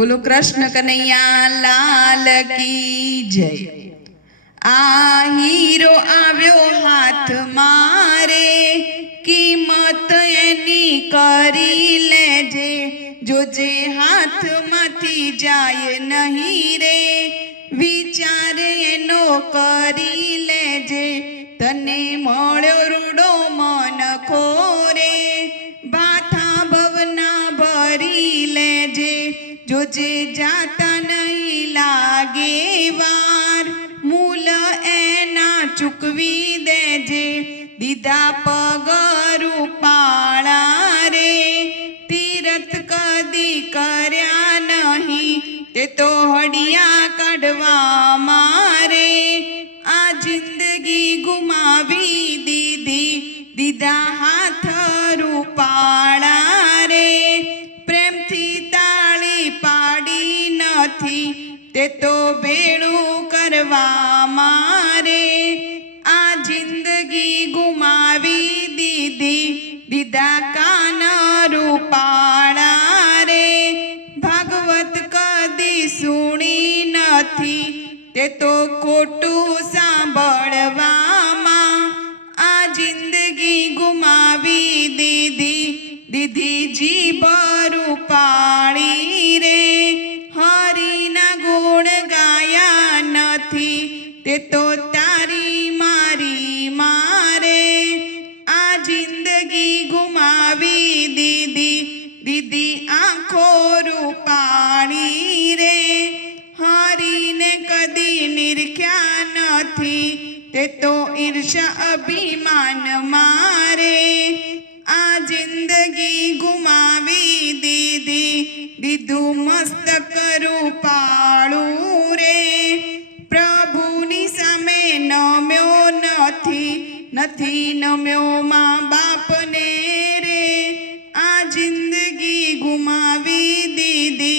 बोलो कृष्ण कन्हैया लाल की जय। आ हीरो आव्यो हाथ मारे किंमत एनी करी लेजे, जो जे हाथ माथी जाए नहीं रे विचार एनो करी लेजे। तने मळ्यो रूडो मन खोरे बाथा भवना भरी लेजे, जो जे जाता नहीं लागे वार मूल एना चूकवी देजे। दीदा पगरू पाळा रे तीरथ कदी कर्या नहीं, ते तो हडिया काढवा मारे। आ जिंदगी गुमावी दीदी दीदा हाथ रूपाळा रे। प्रेम थी ताળી पाड़ी नथी, ते तो बेड़ू करवा मारे। आ जिंदगी गुमावी दीदी दीदा कान रूपाळा रे। भागवत कदी सुणी नथी, ते तो खोटू सांभळवामा। आ जिंदगी गुमावी दीदी दीदी जीभ रूपाળી रे। हरिना गुण गाया नथी, ते तो तारी मारी मारे। आ जिंदगी गुमावी दीदी दीदी आंखो रूपाળી रे। हरिने कदी निरख्या नथी, ते तो ईर्ष्या अभिमान मारे। आ जिंदगी गुमावी दीदी दीदू मस्तक रूपाळू रे। प्रभुनी सामे नम्यो नथी, नथी नम्यो माँ बाप ने रे। आ जिंदगी गुमावी दीदी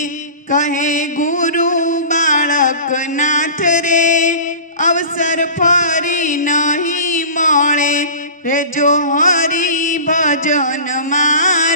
कहे गुरु बाळक नाथ रे। अवसर फरी नहीं मळे रे जो हरि भजन मारे।